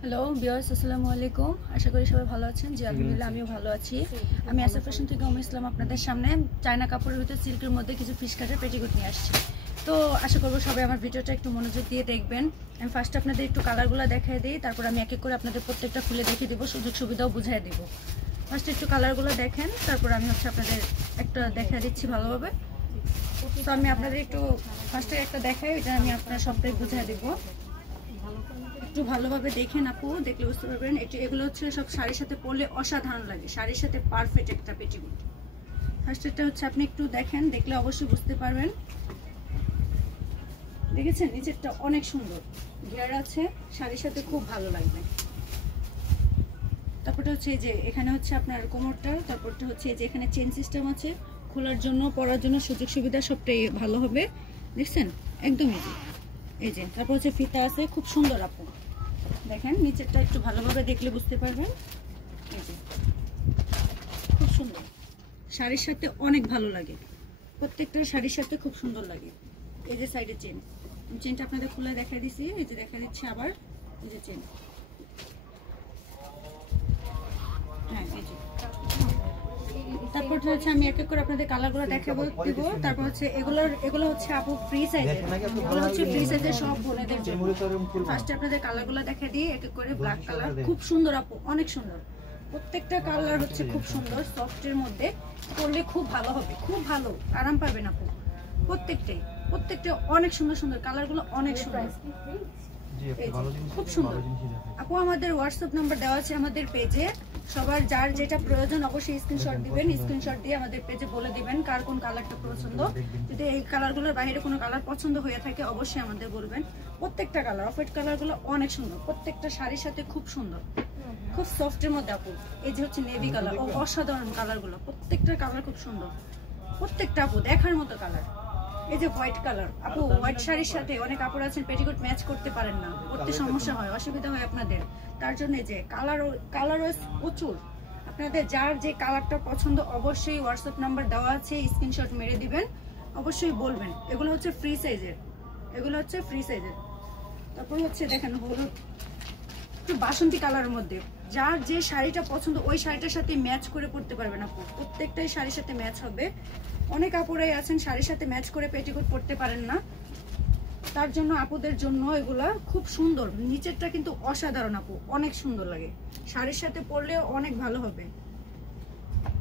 Hello viewers, আসসালামু আলাইকুম। আশা করি সবাই ভালো আছেন। জি আলহামদুলিল্লাহ, আমিও ভালো আছি। আমি আসা ফ্যাশন থেকে ইসলাম আপনাদের সামনে চায়না কাপড়ের ভিতরে সিল্কের মধ্যে কিছু ফিশ কাটের পেটিকোট নিয়ে আসছি। তো আশা করবো সবাই আমার ভিডিওটা একটু মনোযোগ দিয়ে দেখবেন। আমি ফার্স্ট আপনাদের একটু কালারগুলো দেখাই দিই, তারপর আমি এক এক করে আপনাদের প্রত্যেকটা খুলে দেখিয়ে দেবো, সুযোগ সুবিধাও বুঝিয়ে দেবো। ফার্স্ট একটু কালারগুলো দেখেন, তারপর আমি আপনাদের একটা দেখা দিচ্ছি ভালোভাবে। তো আমি আপনাদের একটু ফার্স্টে একটা দেখাই, এটা আমি আপনার সবটাই বুঝিয়ে দেবো। একটু ভালোভাবে দেখেন আপু, দেখলে বুঝতে পারবেন। এগুলো হচ্ছে সব শাড়ির সাথে পরলে অসাধারণ লাগে, শাড়ির সাথে পারফেক্ট একটা পেটিকোট। ফার্স্ট এটা হচ্ছে আপনি একটু দেখেন, দেখলে অবশ্যই বুঝতে পারবেন। দেখেছেন নিচেরটা অনেক সুন্দর, ঘের আছে, শাড়ির সাথে খুব ভালো লাগবে। তারপরটা হচ্ছে এই যে এখানে হচ্ছে আপনার কোমরটা, তারপরটা হচ্ছে এই যে এখানে চেন সিস্টেম আছে, খোলার জন্য পরার জন্য সুযোগ সুবিধা সবটাই ভালো হবে। দেখছেন একদম এই যে তারপর হচ্ছে ফিতা আছে, খুব সুন্দর আপু। দেখেন নিচেরটা একটু ভালোভাবে দেখলে বুঝতে পারবেন। এই যে খুব সুন্দর, শাড়ির সাথে অনেক ভালো লাগে, প্রত্যেকটা শাড়ির সাথে খুব সুন্দর লাগে। এই যে সাইডে চেনটা আপনাদের খুলে দেখা দিচ্ছি, এই যে দেখা দিচ্ছে আবার এই যে চেন। হ্যাঁ এই যে তারপর হচ্ছে আমি এক এক করে আপনাদের কালারগুলো দেখাবো দিব। তারপর হচ্ছে এগুলো হচ্ছে আপু ফ্রি সাইজের, এগুলো হচ্ছে ফ্রি সাইজের সব বোনেদের জন্য। ফার্স্টে আপনাদের কালারগুলো দেখা দিই এক এক করে। ব্ল্যাক কালার খুব সুন্দর আপু, অনেক সুন্দর। প্রত্যেকটা কালার হচ্ছে খুব সুন্দর, সফটের মধ্যে পরলে খুব ভালো হবে, খুব ভালো আরাম পাবেন আপু। প্রত্যেকটা অনেক সুন্দর সুন্দর কালারগুলো, অনেক সুন্দর, খুব সুন্দর আপু। আমাদের হোয়াটসঅ্যাপ নাম্বার দেওয়া আছে আমাদের পেজে। সবার যার যেটা প্রয়োজন অবশ্যই স্ক্রিনশট দিবেন, স্ক্রিনশট দিয়ে আমাদের পেজে বলে দিবেন কার কোন কালারটা পছন্দ। যদি এই কালারগুলোর বাইরে কোনো কালার পছন্দ হয়ে থাকে অবশ্যই আমাদের বলবেন। প্রত্যেকটা কালার, অফ হোয়াইট কালারগুলো অনেক সুন্দর, প্রত্যেকটা শাড়ির সাথে খুব সুন্দর, খুব সফটের মধ্যে আপু। এই যে হচ্ছে নেভি কালার, অসাধারণ কালারগুলো, প্রত্যেকটা কালার খুব সুন্দর, প্রত্যেকটা আপু দেখার মতো কালার। এই যে হোয়াইট কালার আপু, হোয়াইট শাড়ির সাথে অনেক কাপড় আছেন পেটিকোট ম্যাচ করতে পারেন না, করতে সমস্যা হয়, অসুবিধা হয় আপনাদের। তার জন্য যে কালার প্রচুর, আপনাদের যার যে কালারটা পছন্দ অবশ্যই হোয়াটসঅ্যাপ নাম্বার দেওয়া আছে, স্ক্রিনশট মেরে দিবেন, অবশ্যই বলবেন। এগুলো হচ্ছে ফ্রি সাইজের, তারপর হচ্ছে দেখেন হলুদ একটু বাসন্তী কালারের মধ্যে, যার যে শাড়িটা পছন্দ ওই শাড়িটার সাথে ম্যাচ করে পরতে পারবেন আপু, প্রত্যেকটাই শাড়ির সাথে ম্যাচ হবে। অনেক আপুরাই আছেন শাড়ির সাথে ম্যাচ করে পেটিকোট পরতে পারেন না, তার জন্য আপুদের জন্য এগুলা খুব সুন্দর। নিচেরটা কিন্তু অসাধারণ আপু, অনেক সুন্দর লাগে, শাড়ির সাথে পরলেও অনেক ভালো হবে।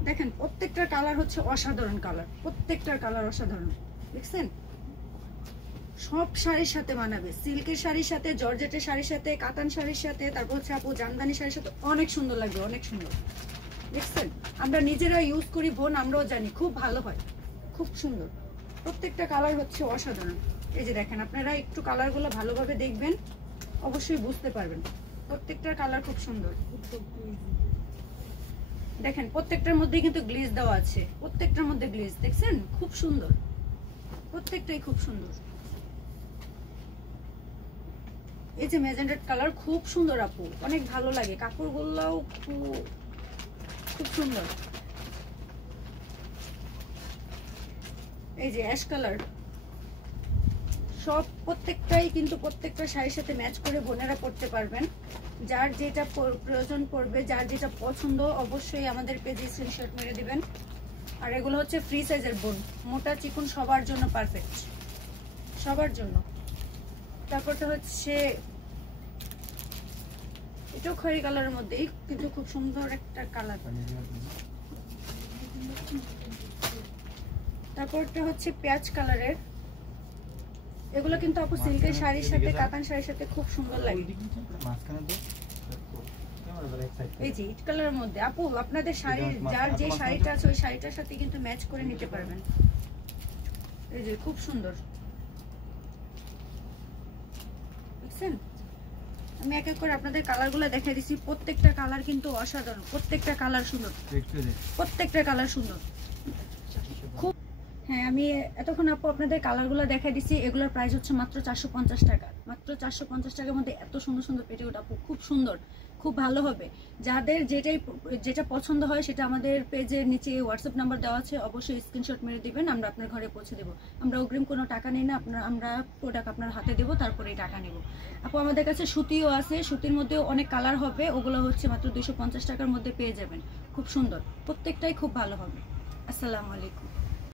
দেখেন প্রত্যেকটার কালার হচ্ছে অসাধারণ কালার, প্রত্যেকটার কালার অসাধারণ। দেখছেন সব শাড়ির সাথে মানাবে, সিল্কের শাড়ির সাথে, জর্জেটের শাড়ির সাথে, কাতান শাড়ির সাথে, তারপর হচ্ছে আপু জামদানি শাড়ির সাথে অনেক সুন্দর লাগবে, অনেক সুন্দর। দেখছেন আমরা নিজেরা ইউজ করি বোন, আমরাও জানি খুব ভালো হয়, খুব সুন্দর। প্রত্যেকটা কালার হচ্ছে অসাধারণ। এই যে দেখেন আপনারা একটু কালারগুলো ভালোভাবে দেখবেন, অবশ্যই বুঝতে পারবেন। প্রত্যেকটার কালার খুব সুন্দর। দেখেন প্রত্যেকটার মধ্যে কিন্তু গ্লেজ দেওয়া আছে, প্রত্যেকটার মধ্যে গ্লেজ, দেখছেন খুব সুন্দর, প্রত্যেকটাই খুব সুন্দর। এই যে ম্যাজেন্ডা কালার খুব সুন্দর আপু, অনেক ভালো লাগে, কাপড়গুলোও খুব সুন্দর। এই যে অ্যাশ কালার, সব প্রত্যেকটাই কিন্তু প্রত্যেকটা শাড়ির সাথে ম্যাচ করে বোনেরা পরতে পারবেন। যার যেটা প্রয়োজন পড়বে, যার যেটা পছন্দ অবশ্যই আমাদের পেজে স্ক্রিনশট মেরে দিবেন। আর এগুলো হচ্ছে ফ্রি সাইজের বোন, মোটা চিকন সবার জন্য পারফেক্ট, সবার জন্য। তারপরটা হচ্ছে এটাও খয়েরি কালারের মধ্যেই কিন্তু খুব সুন্দর একটা কালার। তারপরটা হচ্ছে পেঁয়াজ কালারের, এগুলো কিন্তু আপু সিল্কের শাড়ির সাথে, কাতান শাড়ির সাথে খুব সুন্দর লাগে। এই যে ইট কালারের মধ্যে আপু আপনাদের শাড়ির যার যে শাড়িটা আছে ওই শাড়িটার সাথে কিন্তু ম্যাচ করে নিতে পারবেন। এই যে খুব সুন্দর, দেখছেন আমি এক এক করে আপনাদের কালারগুলো দেখাই দিচ্ছি। প্রত্যেকটা কালার কিন্তু অসাধারণ, প্রত্যেকটা কালার সুন্দর, প্রত্যেকটা কালার সুন্দর। খুব হ্যাঁ, আমি এতক্ষণ আপু আপনাদের কালারগুলো দেখাই দিচ্ছি। এগুলোর প্রাইস হচ্ছে মাত্র 450 টাকা। মাত্র 450 টাকার মধ্যে এত সুন্দর সুন্দর পেটিকোট আপু, খুব সুন্দর, খুব ভালো হবে। যাদের যেটা পছন্দ হয় সেটা আমাদের পেজের নিচে হোয়াটসঅ্যাপ নাম্বার দেওয়া আছে, অবশ্যই স্ক্রিনশট মেরে দিবেন, আমরা আপনার ঘরে পৌঁছে দেবো। আমরা অগ্রিম কোনো টাকা নিই না, আমরা প্রোডাক্ট আপনার হাতে দেবো, তারপরেই টাকা নেব। আপু আমাদের কাছে সুতিও আছে, সুতির মধ্যেও অনেক কালার হবে, ওগুলো হচ্ছে মাত্র 250 টাকার মধ্যে পেয়ে যাবেন। খুব সুন্দর, প্রত্যেকটাই খুব ভালো হবে। আসসালামু আলাইকুম।